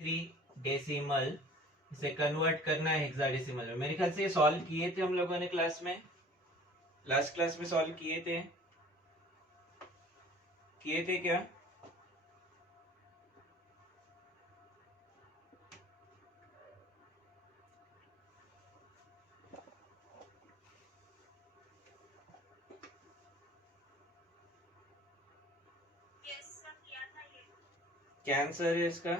3 decimal, इसे convert करना है हेक्साडेसिमल में। मेरे ख्याल से ये सॉल्व किए थे हम लोगों ने क्लास में, लास्ट क्लास में सॉल्व किए थे क्या? क्या आंसर है इसका?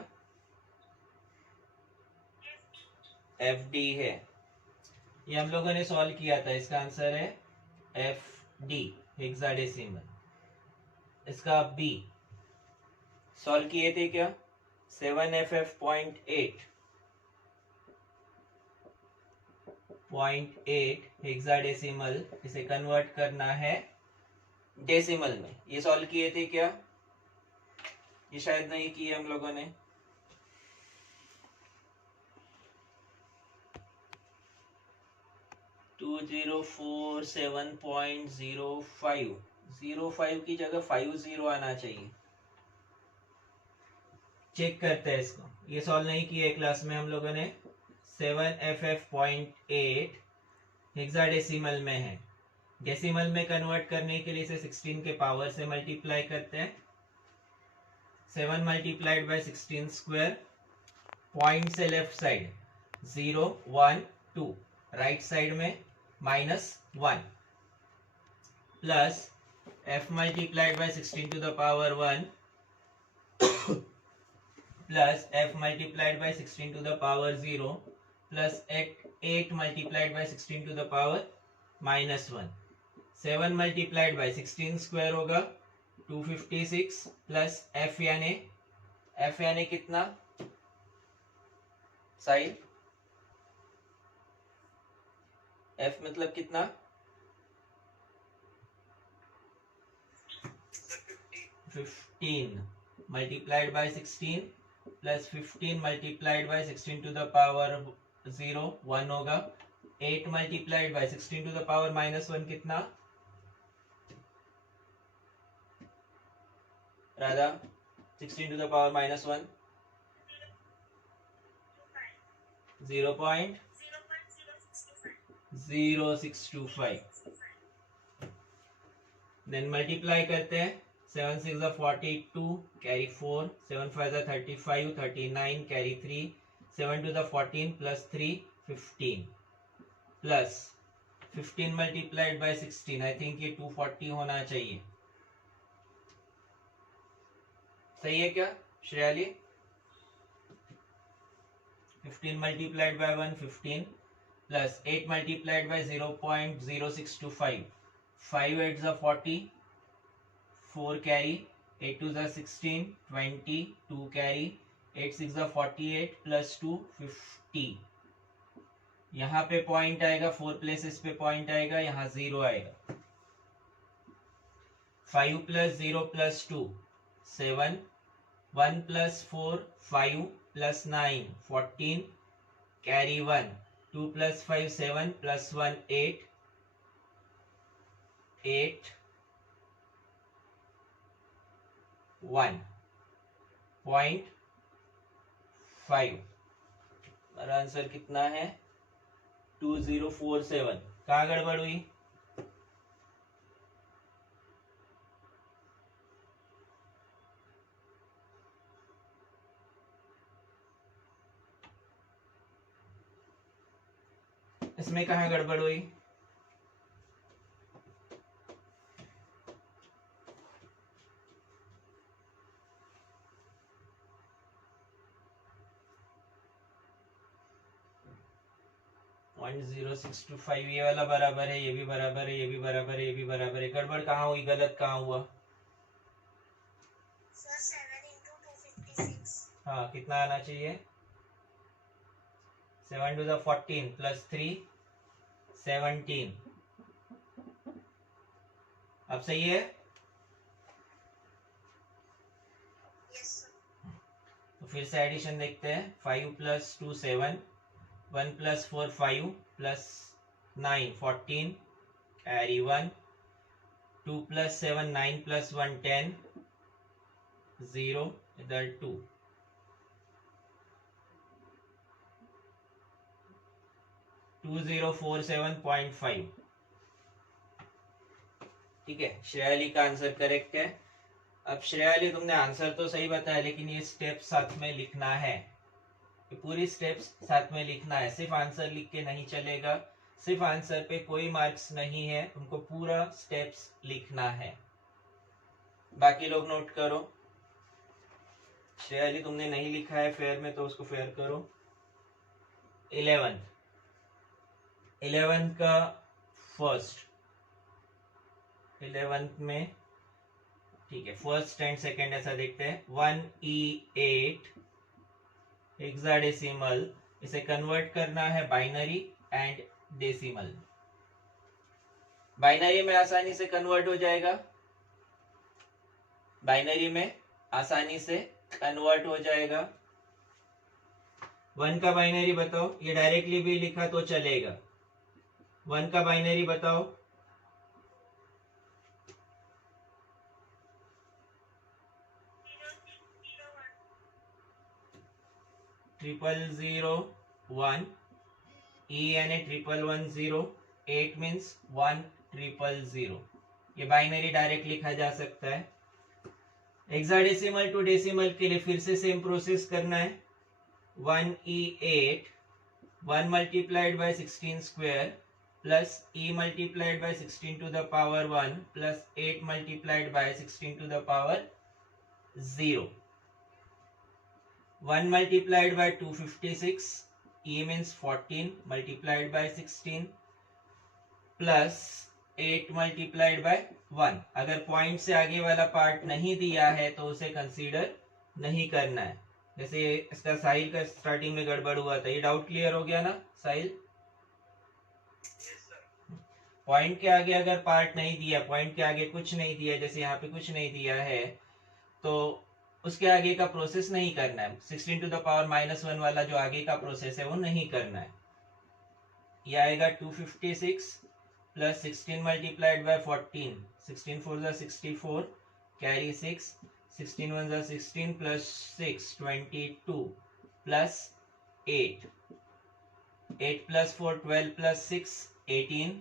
एफ डी है, ये हम लोगों ने सॉल्व किया था। इसका आंसर है एफ डी हेक्साडेसिमल। इसका बी सॉल्व किए थे क्या? 7FF.8 हेक्साडेसिमल, इसे कन्वर्ट करना है डेसिमल में। ये सॉल्व किए थे क्या? ये शायद नहीं किए हम लोगों ने। टू 2047.05 की जगह 50 आना चाहिए। चेक करते हैं इसको। ये सॉल्व नहीं किया क्लास में हम लोगों ने। 7FF.8 हेक्साडेसिमल में है। डेसिमल में कन्वर्ट करने के लिए इसे 16 के पावर से मल्टीप्लाई करते हैं। 7 मल्टीप्लाइड बाय 16 स्क्वायर, पॉइंट से लेफ्ट साइड 0 1 2, राइट साइड में -1 plus f multiplied by 16 to the power 1 plus f multiplied by 16 to the power 0 plus 8 multiplied by 16 to the power -1। 7 multiplied by 16 square होगा 256 plus f यानी कितना side? f मतलब कितना? 15 multiplied by 16 plus 15 multiplied by 16 to the power 0 1 होगा। 8 multiplied by 16 to the power -1 कितना Radha? 16 to the power -1 0.0625। Then multiply करते हैं। 7 6 42, carry 4, 7 5 35, 39, carry 3, 7 to the 14 plus 3 15 plus 15 multiplied by 16, I think ये 240 होना चाहिए। सही है क्या श्रेयाली? 15 multiplied by 1 15 plus 8 multiplied bye 0.0625, 5 8 40, 4 carry, 8 2 16, 20, 2 carry, 8 6 48 plus 2 50। यहाँ पे पॉइंट आएगा, 4 प्लेसेस पे पॉइंट आएगा, यहाँ 0 आएगा। 5 plus 0 plus 2 7, 1 plus 4 5 plus 9 14, carry 1, 2 plus 5 7 plus 1 8 8 1.5। मेरा आंसर कितना है? 2047। कहाँ गड़बड़ हुई? इसमें कहाँ गड़बड़ हुई? पॉइंट 0625 ये वाला बराबर है, ये भी बराबर है, ये भी बराबर है, ये भी बराबर है। गड़बड़ कहाँ हुई? गलत कहाँ हुआ? हाँ, कितना आना चाहिए? 7 to the 14 प्लस 3 17। अब सही है? तो फिर से एडिशन देखते हैं। 5 plus 2 7, 1 plus 4 5 plus 9 14, carry 1, 2 plus 7 9 plus 1 10, 0 इधर 2। 2047.5। ठीक है, श्रेयाली का आंसर करेक्ट है। अब श्रेयाली तुमने आंसर तो सही बताया, लेकिन ये स्टेप साथ में लिखना है, ये पूरी स्टेप्स साथ में लिखना है। सिर्फ आंसर लिख के नहीं चलेगा, सिर्फ आंसर पे कोई मार्क्स नहीं है, तुमको पूरा स्टेप्स लिखना है। बाकी लोग नोट करो। श्रेयाली तुमने नहीं लिखा है फेयर में, तो उसको फेयर करो। 11th का फर्स्ट, 11th में ठीक है, फर्स्ट एंड सेकेंड ऐसा देखते हैं। 1E8 हेक्साडेसिमल, इसे कन्वर्ट करना है बाइनरी एंड डेसिमल। बाइनरी में आसानी से कन्वर्ट हो जाएगा, बाइनरी में आसानी से कन्वर्ट हो जाएगा। 1 का बाइनरी बताओ, ये डायरेक्टली भी लिखा तो चलेगा। 1 का बाइनरी बताओ। ट्रिपल 0 1, E यानी 1110, 8 मीन्स 100। ये बाइनरी डायरेक्ट लिखा जा सकता है। हेक्साडेसिमल टू डेसिमल के लिए फिर से सेम प्रोसेस करना है। 1E8 1 multiplied by 16 square plus E multiplied by 16 to the power 1 plus 8 multiplied by 16 to the power 0। 1 multiplied by 256, E means 14 multiplied by 16 plus 8 multiplied by 1। अगर point से आगे वाला पार्ट नहीं दिया है तो उसे कंसीडर नहीं करना है। जैसे इसका साहिल का स्टार्टिंग में गड़बड़ हुआ था, ये डाउट क्लियर हो गया ना साहिल? पॉइंट के आगे अगर पार्ट नहीं दिया, पॉइंट के आगे कुछ नहीं दिया, जैसे यहाँ पे कुछ नहीं दिया है, तो उसके आगे का प्रोसेस नहीं करना है। 16 टू द पावर -1 वाला जो आगे का प्रोसेस है वो नहीं करना है। ये आएगा 256 प्लस 16 मल्टीप्लाइड बाय 14, 16 4 जा 64, कैरी 6, 16 1 जा 16 plus 6 22 plus 8, 8 plus 4 12 plus 6 18,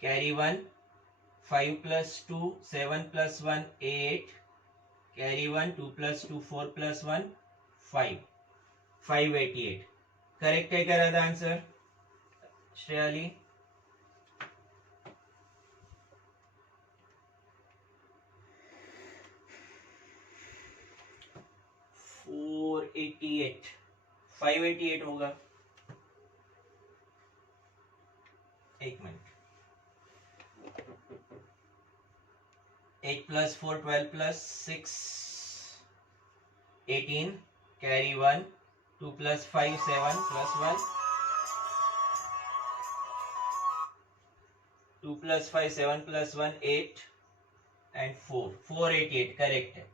carry 1, 5 plus 2 7 plus 1 8, carry 1, 2 plus 2 4 plus 1 5, 588। Correct है क्या रहा आंसर श्रेयाली? फोर 88, 588 होगा। एक minute. 8 plus 4 12 plus 6 18, carry 1, 2 plus 5 7 plus 1, 2 plus 5 7 plus 1 8 and 4, 488 correct है।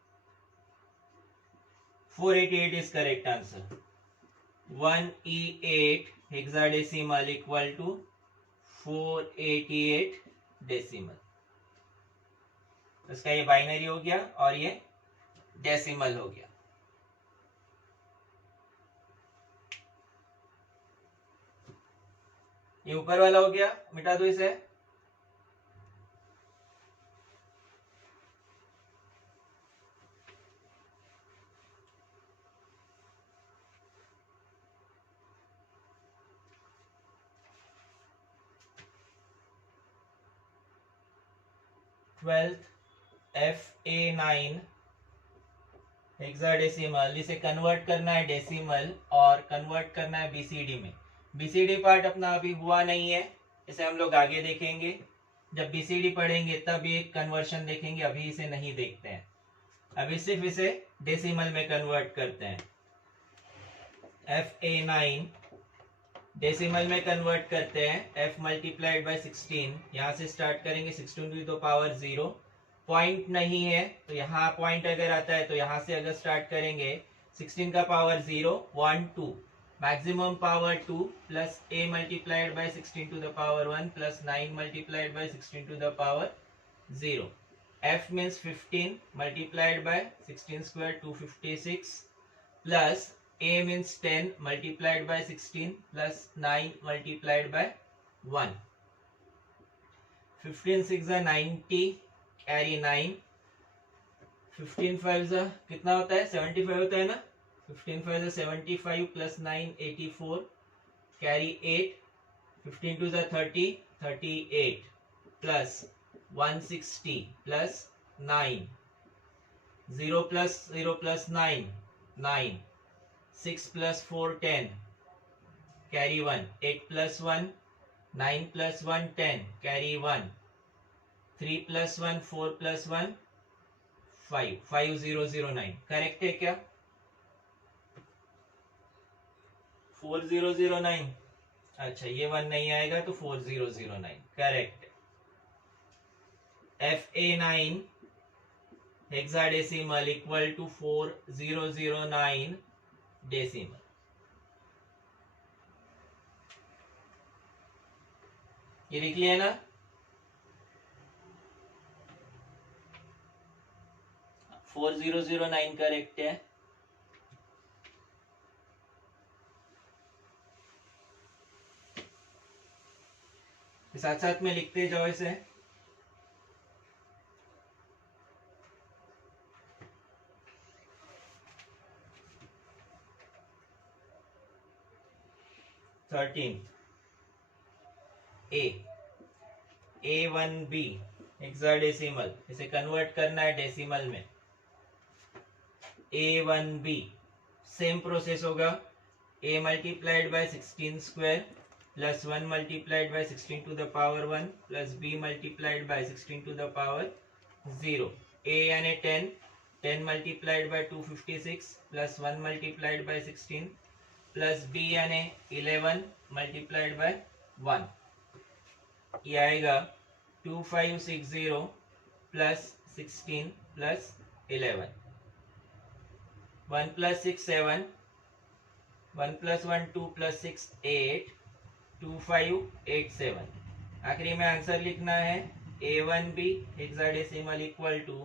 488 is correct answer. 1E8 hexadecimal equal to 488 decimal. इसका ये binary हो गया और ये डेसिमल हो गया। ये ऊपर वाला हो गया, मिटा दो इसे। ट्वेल्थ FA9 हेक्साडेसिमल, इसे कन्वर्ट करना है डेसिमल और कन्वर्ट करना है BCD में। BCD पार्ट अपना अभी हुआ नहीं है, इसे हम लोग आगे देखेंगे। जब BCD पढ़ेंगे तब ये कन्वर्शन देखेंगे, अभी इसे नहीं देखते हैं। अभी सिर्फ इसे डेसिमल में कन्वर्ट करते हैं। FA9 डेसिमल में कन्वर्ट करते हैं। F मल्टीप्लाइड बाय 16, यहाँ से स्टार्ट करेंगे 16 टू द पावर 0। पॉइंट नहीं है तो यहाँ पॉइंट अगर आता है तो यहाँ से अगर स्टार्ट करेंगे 16 का power 0 1 2, maximum power 2 plus a multiplied by 16 to the power 1 plus 9 multiplied by 16 to the power 0। F means 15 multiplied by 16 square 256 plus A means 10 multiplied by 16 plus 9 multiplied by 1. 15 6 are 90, carry 9. 15 5 कितना होता है 75 होता है ना. 15 5 75 plus 9 84, carry 8. 15 2 30, 38 plus 160 plus 9. 0 plus 9, 9. 6 plus 4 10, carry 1. 8 plus 1, 9 plus 1 10, carry 1. 3 plus 1 4 plus 1 5, 5009. Correct है क्या? 4009. अच्छा ये 1 नहीं आएगा तो 4009 correct. FA9 hexadecimal equal to 4009 decimal. ये लिख लिया ना. फोर 4009 करेक्ट है. साथ साथ में लिखते जाओ इसे. A1B हेक्साडेसिमल, इसे कन्वर्ट करना है डेसिमल में. A1B सेम प्रोसेस होगा. A multiplied by 16 square plus 1 multiplied by 16 to the power 1 plus B multiplied by 16 to the power 0. A यानी 10, 10 multiplied by 256 plus 1 multiplied by 16 plus B यानी 11 multiplied by 1. ये आएगा 2560 plus 16 plus 11. 1 plus 6 7, 1 plus 1 2 plus 6 8, 2587. आखिरी में answer लिखना है A1B hexadecimal equal to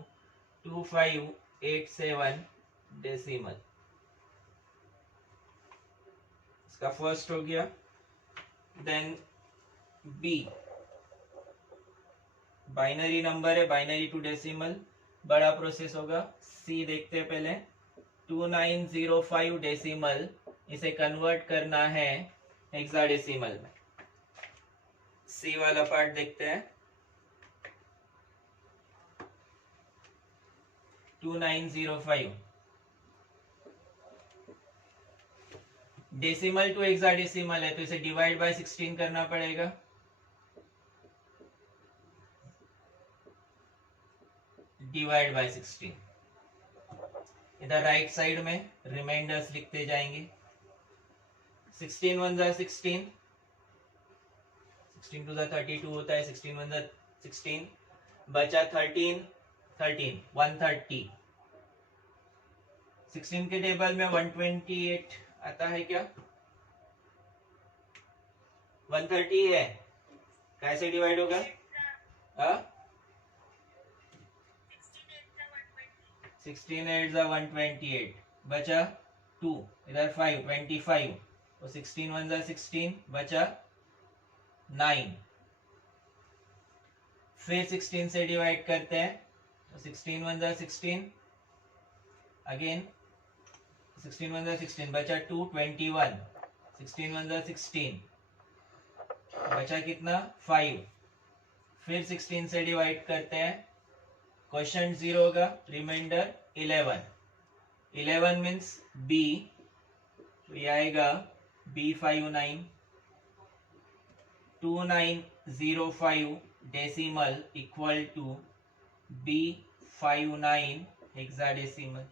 2587 decimal. इसका first हो गया. देन B बाइनरी नंबर है, बाइनरी टू डेसिमल, बड़ा प्रोसेस होगा. C देखते हैं पहले. 2905 डेसिमल, इसे कन्वर्ट करना है हेक्साडेसिमल में. C वाला पार्ट देखते हैं. 2905 डेसिमल टू हेक्साडेसिमल है तो इसे डिवाइड बाय 16 करना पड़ेगा. Divide by 16. इधर राइट साइड में रिमाइंडर्स लिखते जाएंगे. 16 1 जा 16, 16 2 जा 32 होता है. 16 1 जा 16, बचा 13 13 130. 16 के टेबल में 128 आता है क्या? 130 है. कैसे डिवाइड होगा? 16 8 जा 128, बचा 2, इधर 5 25, तो 16 1 जा 16, बचा 9. फिर 16 से डिवाइड करते हैं तो 16 1 जा 16, अगेन 16 1 जा 16, बचा 2 21. 16 1 जा 16, बचा कितना 5. फिर 16 से डिवाइड करते हैं, क्वेश्चन 0 होगा, रिमाइंडर 11. 11 मीन्स B, तो ये आएगा B59. 2905 decimal equal to B59 hexadecimal.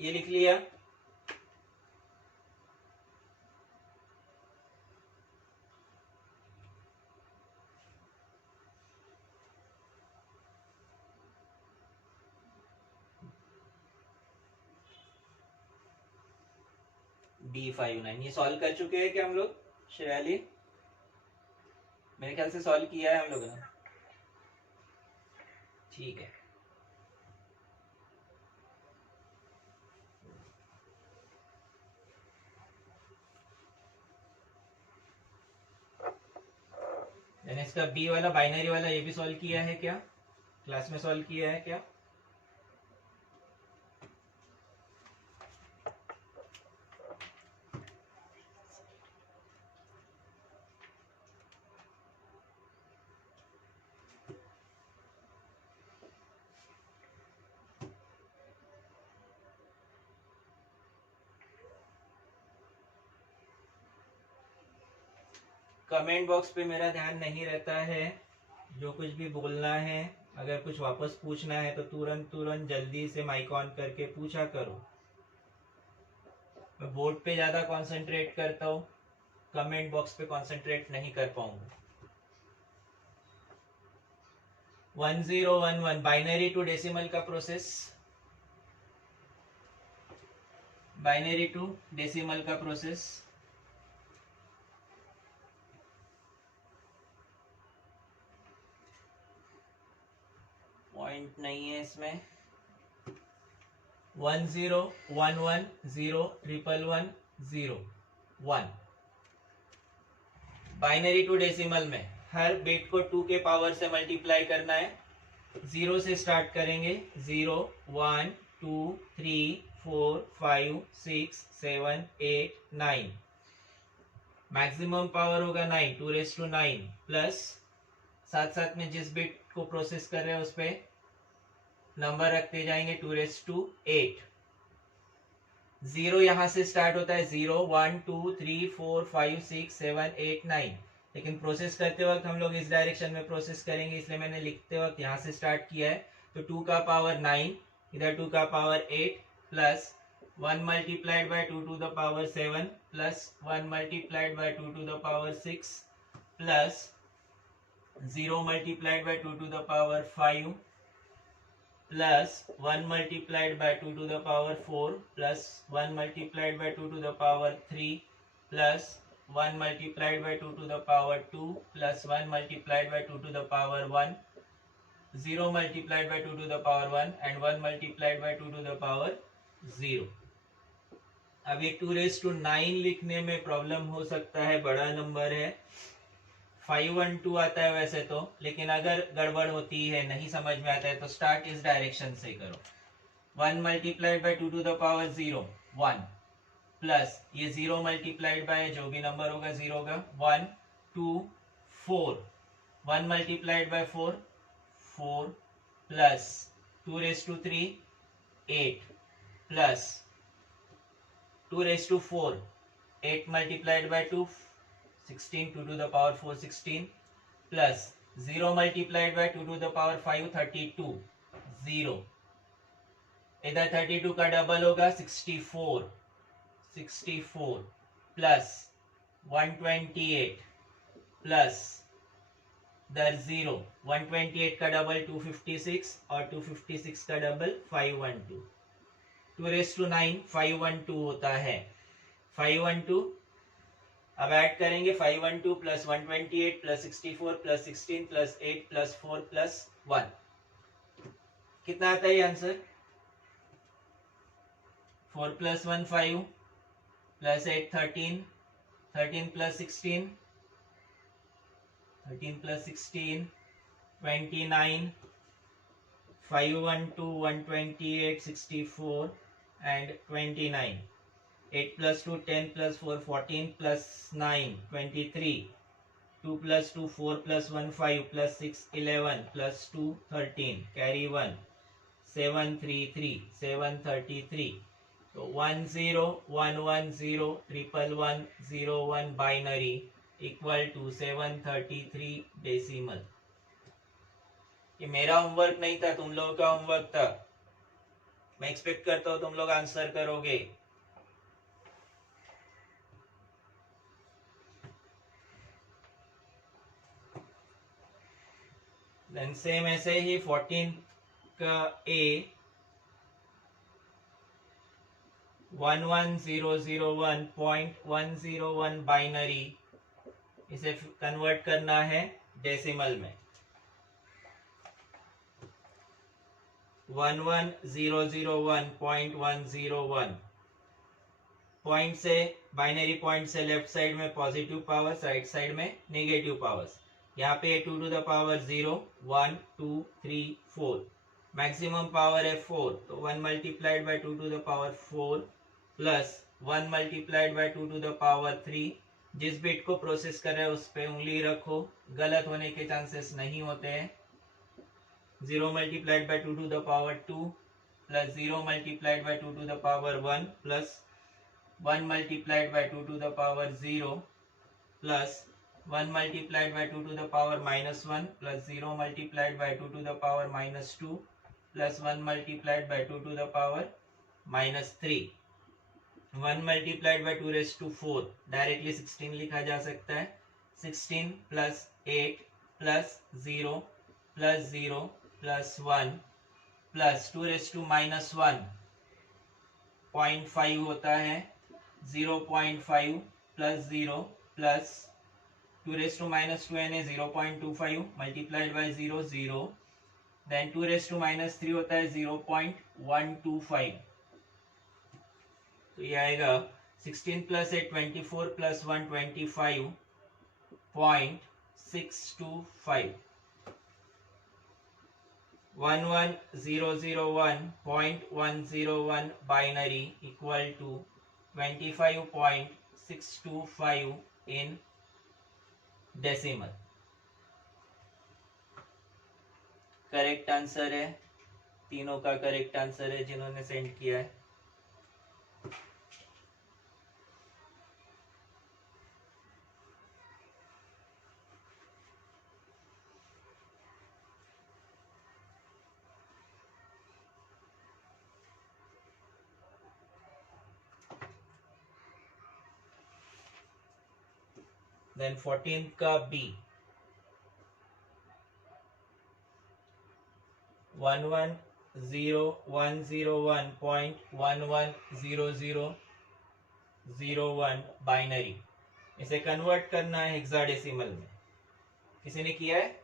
ये लिख लिया. B59 ये सॉल्व कर चुके हैं क्या हम लोग? श्रेयाली, मेरे ख्याल से सॉल्व किया है हम लोगों ने. ठीक है। मैंने इसका बी वाला बाइनरी वाला ये भी सॉल्व किया है क्या, क्लास में सॉल्व किया है क्या? कमेंट बॉक्स पे मेरा ध्यान नहीं रहता है, जो कुछ भी बोलना है, अगर कुछ वापस पूछना है तो तुरंत तुरंत जल्दी से माइक ऑन करके पूछा करो। मैं बोर्ड पे ज्यादा कंसंट्रेट करता हूँ, कमेंट बॉक्स पे कंसंट्रेट नहीं कर पाऊंगा। 1011 बाइनरी टू डेसिमल का प्रोसेस, बाइनरी टू डेसिमल का प्रोसेस। पॉइंट नहीं है इसमें। 1011011101 बाइनरी टू डेसिमल में हर बिट को 2 के पावर से मल्टीप्लाई करना है। 0 से स्टार्ट करेंगे, 0 1 2 3 4 5 6 7 8 9। मैक्सिमम पावर होगा 9, 2⁹ प्लस साथ साथ में जिस बिट को प्रोसेस कर रहे हैं उस पे नंबर रखते जाएंगे 2⁸। 0 यहां से स्टार्ट होता है, 0 1 2 3 4 5 6 7 8 9, लेकिन प्रोसेस करते वक्त हम लोग इस डायरेक्शन में प्रोसेस करेंगे, इसलिए मैंने लिखते वक्त यहां से स्टार्ट किया है। तो 2 का पावर 9, इधर 2 का power 8 plus 1 multiplied by 2 to the power 7 plus 1 multiplied by 2 to the power 6 plus 0 multiplied by 2 to the power 5 plus 1 multiplied by 2 to the power 4 plus 1 multiplied by 2 to the power 3 plus 1 multiplied by 2 to the power 2 plus 1 multiplied by 2 to the power 1, 0 multiplied by 2 to the power 1 and 1 multiplied by 2 to the power 0। अब ये 2⁹ लिखने में problem हो सकता है, बड़ा number है। 512 आता है वैसे तो, लेकिन अगर गड़बड़ होती है, नहीं समझ में आता है तो स्टार्ट इस डायरेक्शन से करो। 1 multiplied by 2 to the power 0 1 plus ये 0 मल्टीप्लाइड बाय जो भी नंबर होगा 0 का 1 2 4, 1 multiplied by 4 4 plus 2⁵ 8 plus 2⁴ 8 multiplied by 2 16 2 to the power 4 16 plus 0 multiplied by 2 to the power 5 32 0, इधर 32 का डबल होगा 64 प्लस 128 प्लस दर 0, 128 का डबल 256 और 256 का डबल 512, 2⁹ 512 होता है। 512 अब ऐड करेंगे, 512 plus 128 plus 64 plus 16 plus 8 plus 4 plus 1, कितना आता है ये answer? 4 plus 1 5 plus 8 13, 13 plus 16 13 plus 16 29, 512 128 64 and 29, 8 plus 2 10 plus 4 14 plus 9 23, 2 plus 2 4 plus 1 5 plus 6 11 plus 2 13, carry 1 733 733। तो 1011011101 बाइनरी इक्वल टू 733 डेसिमल। ये मेरा होमवर्क नहीं था, तुम लोगों का होमवर्क था। मैं एक्सपेक्ट करता हूँ तुम लोग आंसर करोगे। देन सेम ऐसे ही 14 का ए 11001.101 बाइनरी, इसे कन्वर्ट करना है डेसिमल में। 11,001.101। पॉइंट से बाइनरी पॉइंट से लेफ्ट साइड में पॉजिटिव पावर्स, राइट साइड में नेगेटिव पावर्स। यहाँ पे 2 to the power 0, 1, 2, 3, 4। Maximum power है 4, तो 1 multiplied by 2 to the power 4 plus 1 multiplied by 2 to the power 3। जिस बिट को प्रोसेस कर रहे हो उस पे उंगली रखो, गलत होने के चांसेस नहीं होते हैं। 0 multiplied by 2 to the power 2 plus 0 multiplied by 2 to the power 1 plus 1 multiplied by 2 to the power 0 plus 1 multiplied by 2 to the power minus 1 plus 0 multiplied by 2 to the power minus 2 plus 1 multiplied by 2 to the power minus 3। 1 multiplied by 2 raised to 4 directly 16 लिखा जा सकता है। 16 plus 8 plus 0 plus 0 plus 1 plus 2 raised to minus 1 0.5 होता है। 0.5 plus 0 plus 2 raised to minus 2 यानी 0.25 multiplied by 0, 0। then 2 raised to minus 3 होता है 0.125। तो ये आएगा 16 plus 8 24 plus 1 25.625। 11,001.101 binary equal to 25.625 in decimal. Correct answer है, तीनों का करेक्ट आंसर है जिन्होंने सेंड किया है। देन 14 का बी 11,001.110001 बाइनरी, इसे कन्वर्ट करना है हेक्साडेसिमल में। किसी ने किया है?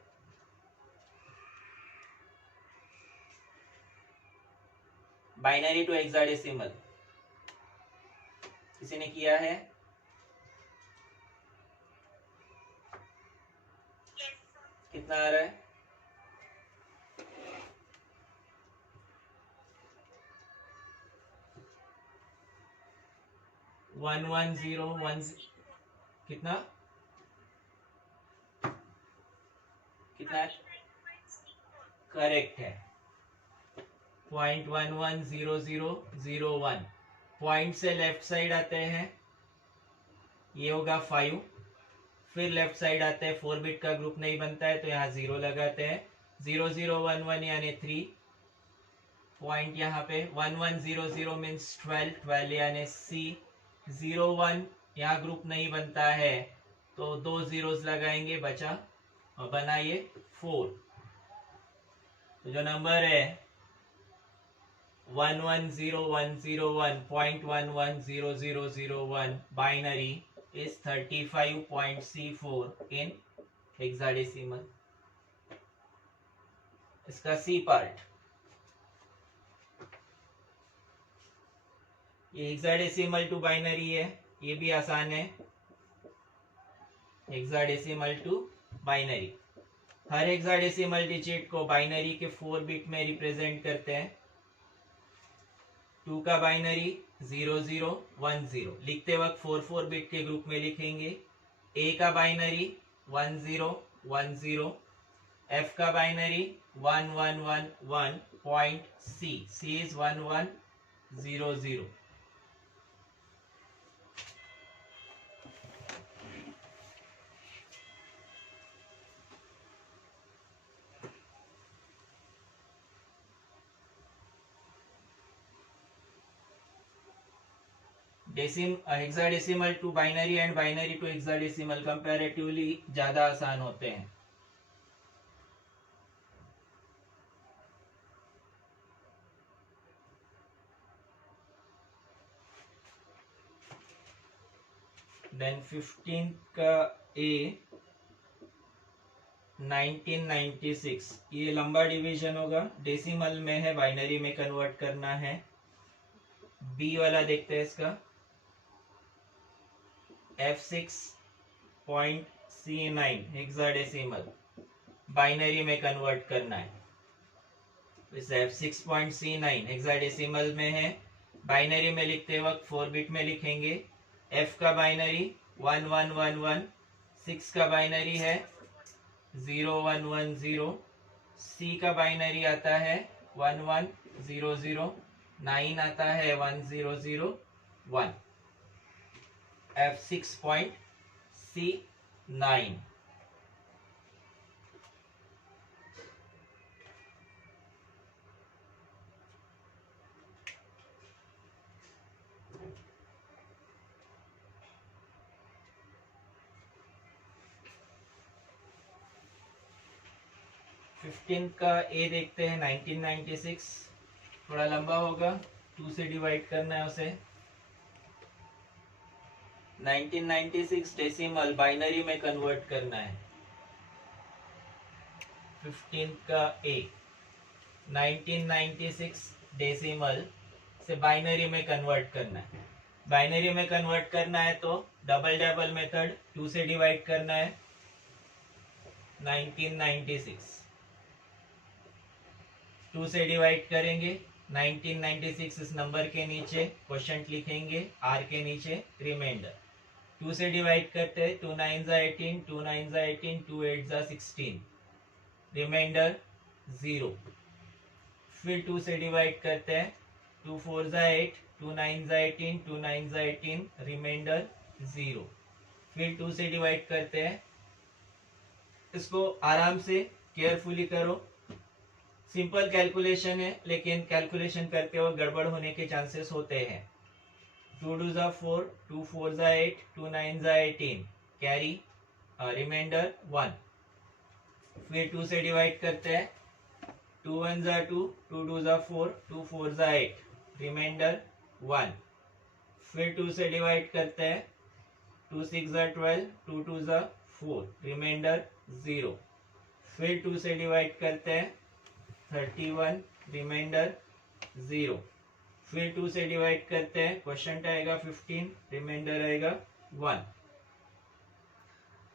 बाइनरी टू हेक्साडेसिमल किसी ने किया है? कितना आ रहा है? वन वन जीरो वन कितना कितना करेक्ट है। 0.110001। पॉइंट से लेफ्ट साइड आते हैं, ये होगा 5। फिर लेफ्ट साइड आते हैं, 4 बिट का ग्रुप नहीं बनता है तो यहाँ 0 लगाते हैं। 0011 यानी 3। पॉइंट यहाँ पे 1100 मीन्स 12 यानी सी। 01 यहाँ ग्रुप नहीं बनता है तो 2 zeros लगाएंगे, बचा और बनाइए 4। तो जो नंबर है 110101.110001 binary is 35.C4 in hexadecimal. इसका सी पार्ट, ये हेक्साडेसिमल टू बाइनरी है, ये भी आसान है। हेक्साडेसिमल टू बाइनरी, हर हेक्साडेसिमल डिजिट को बाइनरी के 4 बिट में रिप्रेजेंट करते हैं। 2 का बाइनरी 0010, लिखते वक्त 4 बिट के ग्रुप में लिखेंगे। ए का बाइनरी 1010, एफ का binary 1111 point C is 1100। Hexadecimal to binary and binary to hexadecimal comparatively ज्यादा आसान होते हैं। देन 15 का ए 1996 ये लंबा डिवीजन होगा, डेसिमल में है, बाइनरी में कन्वर्ट करना है। बी वाला देखते हैं इसका, F6.C9 हेक्साडेसिमल बाइनरी में कन्वर्ट करना है। इस F6.C9 हेक्साडेसिमल में है, बाइनरी में लिखते वक्त 4 बिट में लिखेंगे। F का बाइनरी 1111, 6 का बाइनरी है 0110, C का बाइनरी आता है 1100, 9 आता है 1001। F6.C9 15 का ए देखते हैं। 1996 थोड़ा लंबा होगा, 2 से डिवाइड करना है उसे। 1996 डेसिमल बाइनरी में कन्वर्ट करना है। 15 का ए 1996 डेसिमल से बाइनरी में कन्वर्ट करना है। बाइनरी में कन्वर्ट करना है तो डबल डबल मेथड, 2 से डिवाइड करना है। 1996 2 से डिवाइड करेंगे। 1996 इस नंबर के नीचे क्वोशंट लिखेंगे, आर के नीचे रिमाइंडर। 2 से डिवाइड करते हैं, 2 9 18, 2 9 18, 2 8 16, रिमाइंडर 0। फिर 2 से डिवाइड करते हैं, 2 4 8, 2 9 18, 2 9 18, रिमाइंडर 0। फिर 2 से डिवाइड करते हैं। इसको आराम से केयरफुली करो, सिंपल कैलकुलेशन है लेकिन कैलकुलेशन करते वक्त गड़बड़ होने के चांसेस होते हैं। 2 2 4, 2 4 8, 2 9 18, कैरी रिमाइंडर 1। फिर 2 से डिवाइड करते हैं, 2 1 2, 2 2 4, 2 4 8, रिमाइंडर 1। फिर 2 से डिवाइड करते हैं, 2 6 12, 2 2 4, रिमाइंडर 0। फिर 2 से डिवाइड करते हैं, 31, रिमाइंडर 0। फिर 2 से डिवाइड करते हैं, क्वोशंट आएगा 15, रिमाइंडर आएगा 1।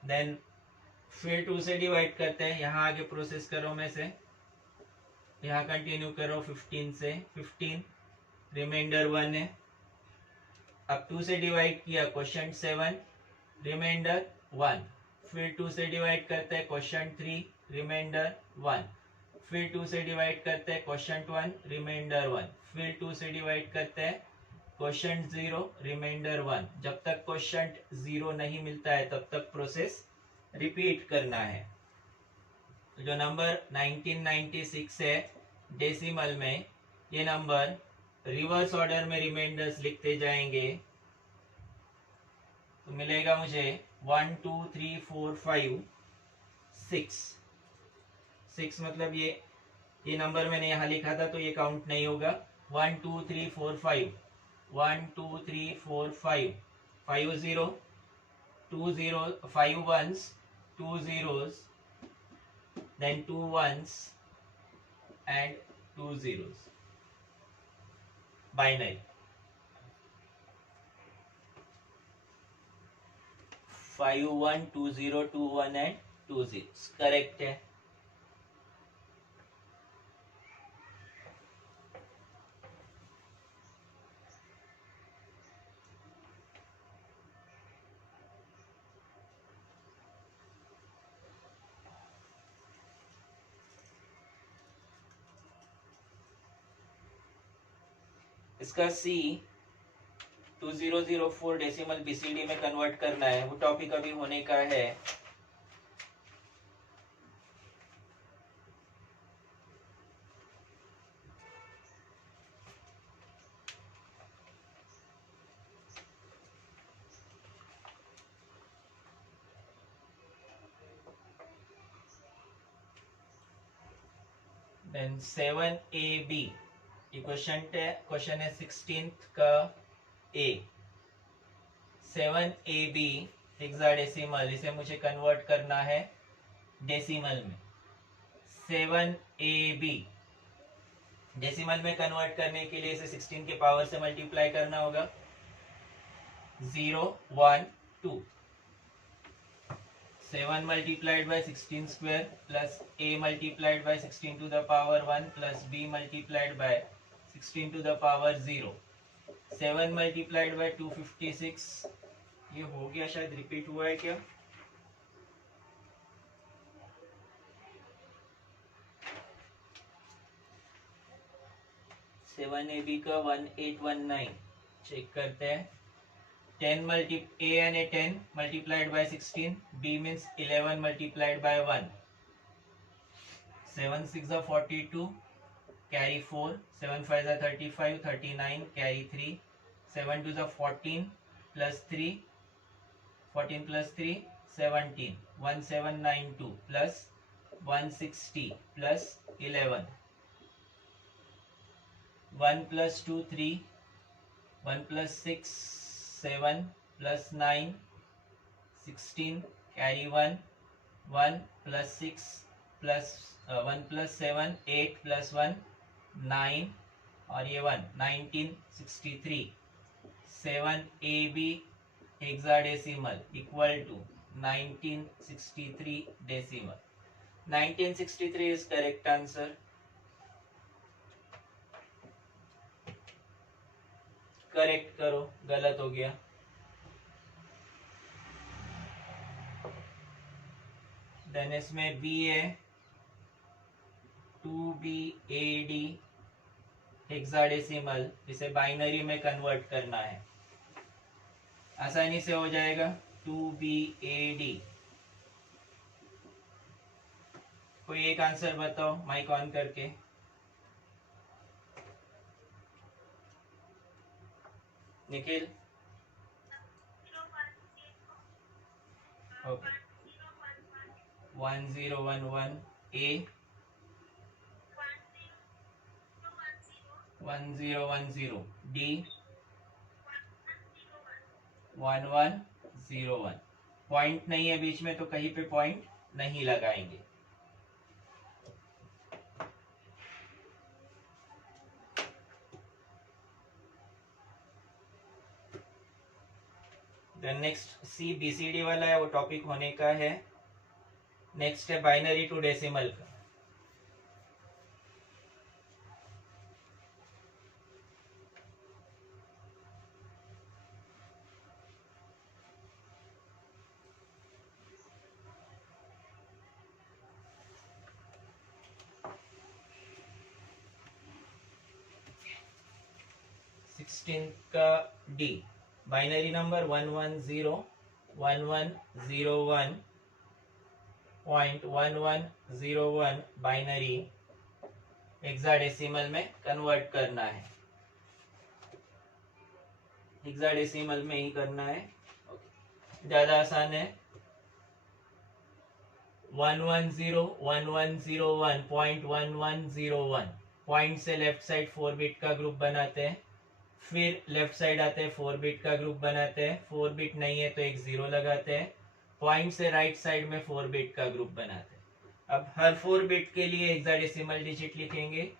देन फिर 2 से डिवाइड करते हैं, यहाँ आगे प्रोसेस करो में से, यहाँ कंटिन्यू करो 15 से, 15 रिमाइंडर 1 है। अब 2 से डिवाइड किया, क्वोशंट 7, रिमाइंडर 1। फिर 2 से डिवाइड करते हैं, क्वोशंट 3, रिमाइंडर 1। फिर 2 से डिवाइड करते हैं, क्वोशंट 1, रिमाइंडर 1। फिर 2 से डिवाइड करते हैं, क्वोशंट 0, रिमाइंडर 1। जब तक क्वोशंट 0 नहीं मिलता है तब तक प्रोसेस रिपीट करना है। तो जो नंबर 1996 है डेसिमल में, ये नंबर रिवर्स ऑर्डर में रिमाइंडर्स लिखते जाएंगे तो मिलेगा मुझे 1 2 3 4 5 6। 6 मतलब ये नंबर मैंने यहाँ लिखा था तो ये काउंट नहीं होगा। 1 2 3 4 5, 1 2 3 4 5, 5 0, 2 0, 5 1s, 2 zeros, then 2 1s and 2 zeros. Binary 5 1 2 0 2 1 and 2 zeros correct है। इसका सी 2004 डेसिमल बीसीडी में कन्वर्ट करना है, वो टॉपिक अभी होने का है। देन 7AB क्वेश्चन है 16th का ए। 7AB हेक्साडेसिमल, इसे मुझे कन्वर्ट करना है डेसिमल में 7ab। डेसिमल में कन्वर्ट करने के लिए इसे 16 के पावर से मल्टीप्लाई करना होगा। 0 1 2 7 multiplied by 16 square plus a multiplied by 16 to the power 1 plus b multiplied by 16 to the power 0। 7 multiplied by 256, ये हो गया, शायद रिपीट हुआ है क्या? सेवन ए बी का 1819 चेक करते हैं। 10 multi a and a 10 multiplied by 16, b means 11 multiplied by 1। 7 6 are 42, carry 4, 7 5 are 35, 39, carry 3, 7 2 are 14 plus 3, 14 plus 3 17, 1792 plus 160 plus 11, 1 plus 2 3, 1 plus 6 7 plus 9 16, carry 1, 1 plus 6 plus 1 plus 7 8 plus 1 9 और ये 1 1963। 7ab hexadecimal equal to 1963 decimal। 1963 is correct answer। Correct करो, गलत हो गया। Then इसमें B है 2BAD hexadecimal, इसे binary में कन्वर्ट करना है, आसानी से हो जाएगा। 2BAD। कोई एक आंसर बताओ माइक ऑन करके। Nikhil? Okay. 1011 A 1010 D 1101। Point नहीं है बीच में तो कहीं पे पॉइंट नहीं लगाएंगे। देन नेक्स्ट सी बीसीडी वाला है, वो टॉपिक होने का है। नेक्स्ट है बाइनरी टू डेसिमल का। का D binary number 11011.1101 binary hexadecimal में कन्वर्ट करना है। हेक्साडेसिमल में ही करना है, ज्यादा आसान है। 1101101.1101 पॉइंट से लेफ्ट साइड 4 बिट का ग्रुप बनाते हैं, फिर लेफ्ट साइड आते हैं 4 बिट का ग्रुप बनाते हैं, 4 बिट नहीं है तो एक 0 लगाते हैं, पॉइंट से राइट साइड में 4 बिट का ग्रुप बनाते हैं। अब हर 4 बिट के लिए हेक्साडेसिमल डिजिट लिखेंगे।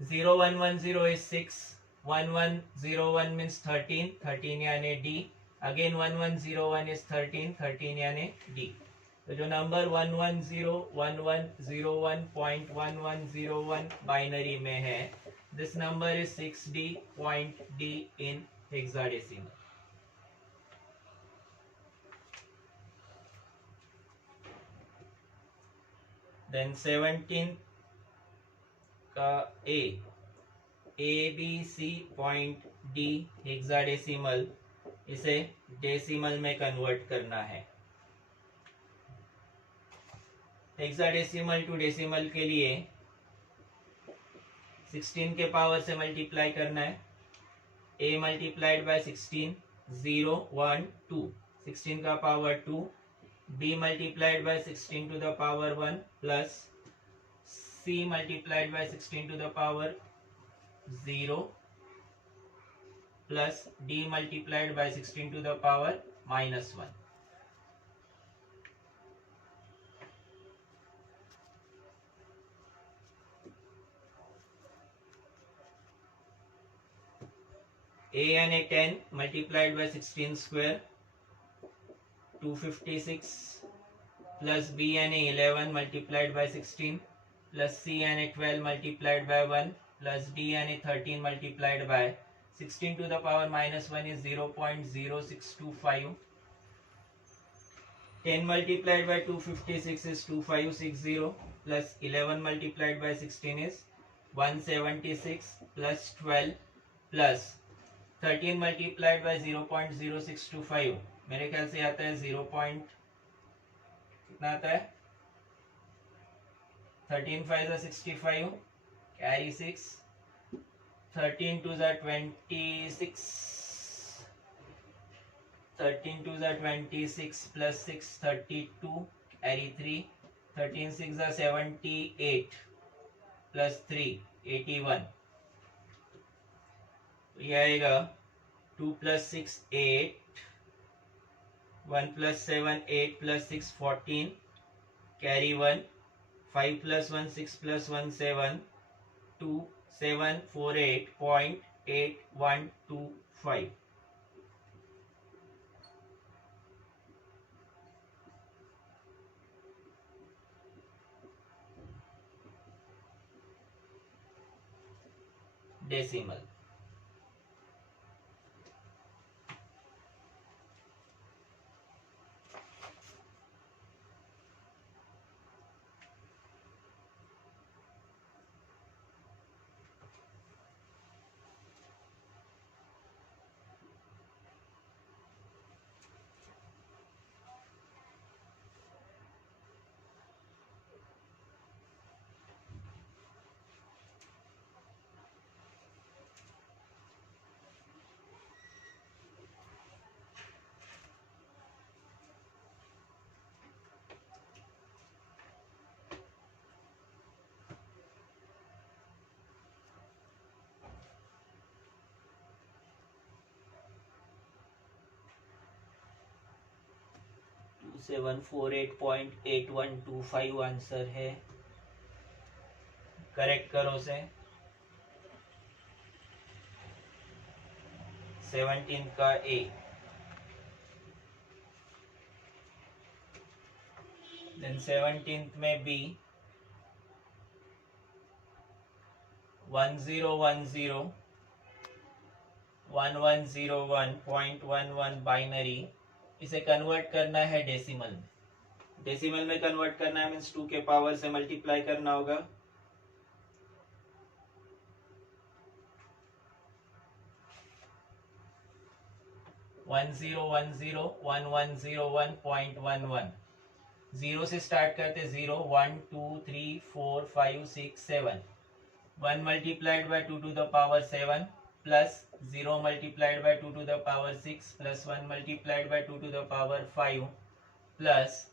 0110 is 6, 1101 means 13, 13 यानी D, अगेन 1101 is 13, 13 यानी D। तो जो नंबर 1101101.1101 बाइनरी में है, this number is 6D.D in hexadecimal। Then 17 का ABC.D hexadecimal, इसे डेसिमल में कन्वर्ट करना है। हेक्साडेसिमल टू डेसिमल के लिए 16 के पावर से मल्टीप्लाई करना है। a मल्टीप्लाइड बाय 16 0 1 2, 16 का power 2, b multiplied by 16 to the power 1 plus c multiplied by 16 to the power 0 plus d multiplied by 16 to the power -1। A यानी 10 multiplied by 16 square 256 plus B यानी 11 multiplied by 16 plus C यानी 12 multiplied by 1 plus D यानी 13 multiplied by 16 to the power minus 1 is 0.0625. 10 multiplied by 256 is 2560 plus 11 multiplied by 16 is 176 plus 12 plus 13 multiplied by 0.0625 मेरे ख्याल से आता है 0. कितना आता है 13 5 is 65 carry 6 13 2 is 26 13 2 is 26 plus 6 32 carry 3 13 6 is 78 plus 3 81 ये आएगा 2 plus 6 8 1 plus 7 8 plus 6 14 carry 1 5 plus 1 6 plus 1 7 2 7 4 8.8125 decimal. Seven 48.8125 answer है करेक्ट करो से 17 का ए देन 17th में बी 1010 1101.11 बाइनरी इसे कन्वर्ट करना है डेसिमल में डेसिमल में कन्वर्ट करना है मीन्स 2 के पावर से मल्टीप्लाई करना होगा वन जीरो 0 से स्टार्ट करते 0 1 2 3 4 5 6 7 1 multiplied by 2 to the power 7 plus 0 multiplied by 2 to the power 6 plus 1 multiplied by 2 to the power 5 plus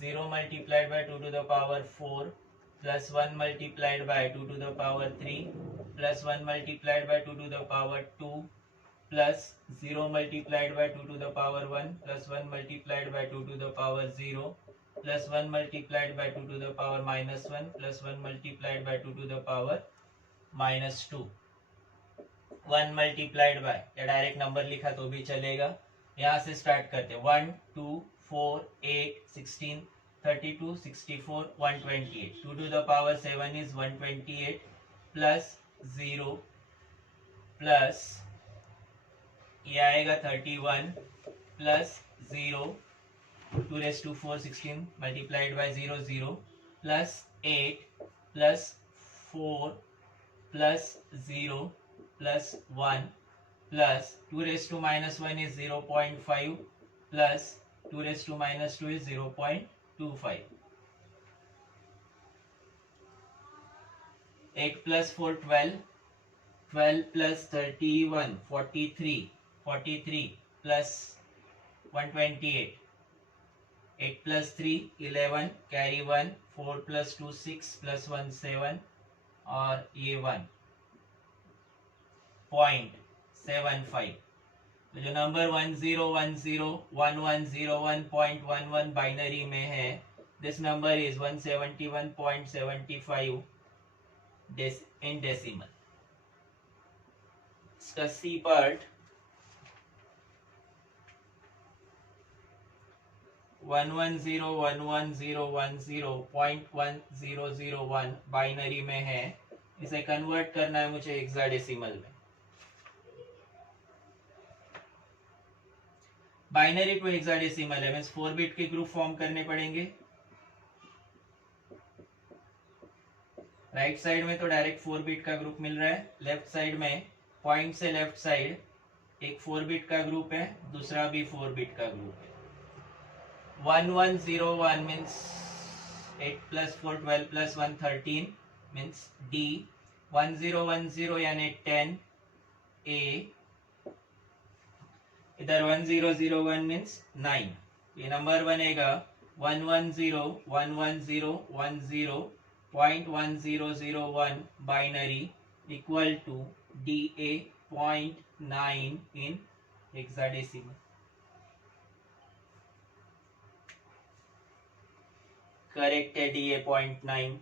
0 multiplied by 2 to the power 4 plus 1 multiplied by 2 to the power 3 plus 1 multiplied by 2 to the power 2 plus 0 multiplied by 2 to the power 1 plus 1 multiplied by 2 to the power 0 plus 1 multiplied by 2 to the power minus 1 plus 1 multiplied by 2 to the power minus 2 1 multiplied by या direct number लिखा तो भी चलेगा यहाँ से start करते 1 2 4 8 16 32 64 128 2 to the power 7 is 128 plus 0 plus ये आएगा 31 plus 0 2 raised to 4 16 multiplied by 0 0 plus 8 plus 4 plus 0 plus 1 plus 2 raised to minus 1 is 0.5 plus 2 raised to minus 2 is 0.25 8 plus 4 12 12 plus 31 43 plus 128 8 plus 3 11 carry 1 4 plus 2 6 plus 1 7 और ये 1.75 तो जो number 10101101.11 binary में है this number is 171.75 in decimal इसका C part 110111010.1001 binary में है, इसे कन्वर्ट करना है मुझे हेक्साडेसिमल में। बाइनरी टू हेक्साडेसिमल है, मींस 4 बिट के ग्रुप फॉर्म करने पड़ेंगे। राइट साइड में तो डायरेक्ट 4 बिट का ग्रुप मिल रहा है, लेफ्ट साइड में पॉइंट से लेफ्ट साइड एक 4 बिट का ग्रुप है, दूसरा भी 4 बिट का ग्रुप है। 1101 मीन्स 8 + 4 12 + 1 13 मीन्स डी। 1010 यानी 10 ए। इधर 1001 मीन्स 9। ये नंबर बनेगा 1101010.1001 binary equal to DA 0.9 in hexadecimal. Correct है DA 0.9।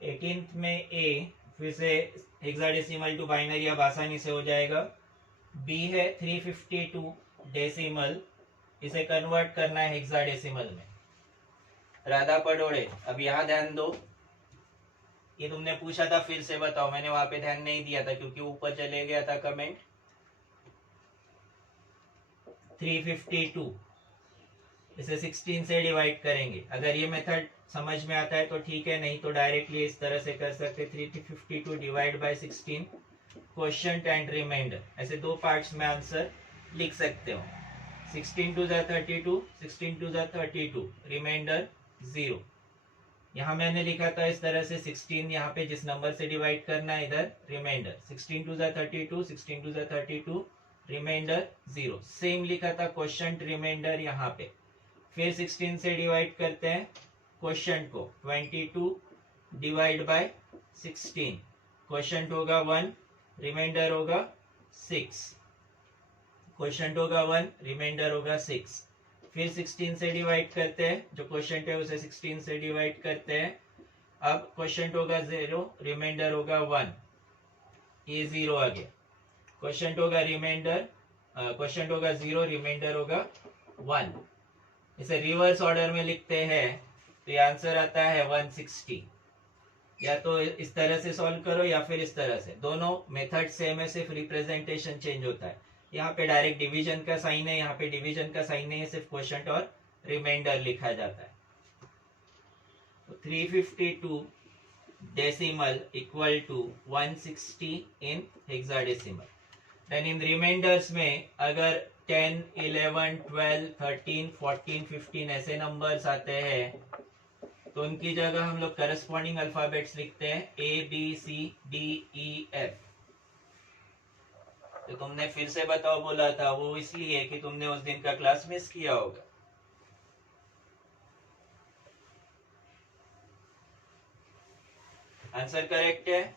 एटीन्थ में ए, फिर से हेक्साडेसिमल टू बाइनरी अब आसानी से हो जाएगा। बी है 352 डेसिमल, इसे कन्वर्ट करना है हेक्साडेसिमल में। राधा पडोड़े, अब यहाँ ध्यान दो, ये तुमने पूछा था फिर से बताओ, मैंने वहां पे ध्यान नहीं दिया था क्योंकि ऊपर चले गया था कमेंट। 352 इसे 16 से डिवाइड करेंगे। अगर ये मेथड समझ में आता है तो ठीक है, नहीं तो डायरेक्टली इस तरह से कर सकते 352 divide by 16 quotient and remainder, ऐसे दो पार्ट्स में आंसर लिख सकते हो। 16 2 32, 16 2 32, रिमाइंडर 0। यहाँ मैंने लिखा था इस तरह से 16 यहाँ पे जिस नंबर से डिवाइड करना है, इधर रिमाइंडर 16 2 32, 16 2 32, रिमाइंडर 0। सेम लिखा था क्वोशिएंट रिमाइंडर यहाँ पे। फिर 16 से डिवाइड करते हैं क्वोशिएंट को, 22 डिवाइड बाय 16, क्वोशिएंट होगा 1, रिमाइंडर होगा 6। क्वोशिएंट होगा 1, रिमाइंडर होगा 6। फिर 16 से डिवाइड करते हैं, जो क्वोशिएंट है उसे 16 से डिवाइड करते हैं। अब क्वोशिएंट होगा 0, रिमाइंडर होगा 1, ये 0 आ गया। क्वोशिएंट होगा रिमाइंडर, क्वोशिएंट होगा 0, रिमाइंडर होगा 1। इसे रिवर्स ऑर्डर में लिखते हैं तो ये आंसर आता है 160। या तो इस तरह से सॉल्व करो या फिर इस तरह से, दोनों मेथड सेम है, सिर्फ रिप्रेजेंटेशन चेंज होता है। यहाँ पे डायरेक्ट डिवीजन का साइन है, यहाँ पे डिवीजन का साइन नहीं है, सिर्फ क्वोशिएंट और रिमाइंडर लिखा जाता है। तो 352 decimal equal to 160 in hexadecimal. Then इन रिमाइंडर्स में अगर 10, 11, 12, 13, 14, 15 ऐसे नंबर्स आते हैं तो उनकी जगह हम लोग करस्पॉन्डिंग अल्फाबेट्स लिखते हैं ABCDEF। तो तुमने फिर से बताओ बोला था, वो इसलिए कि तुमने उस दिन का क्लास मिस किया होगा। आंसर करेक्ट है।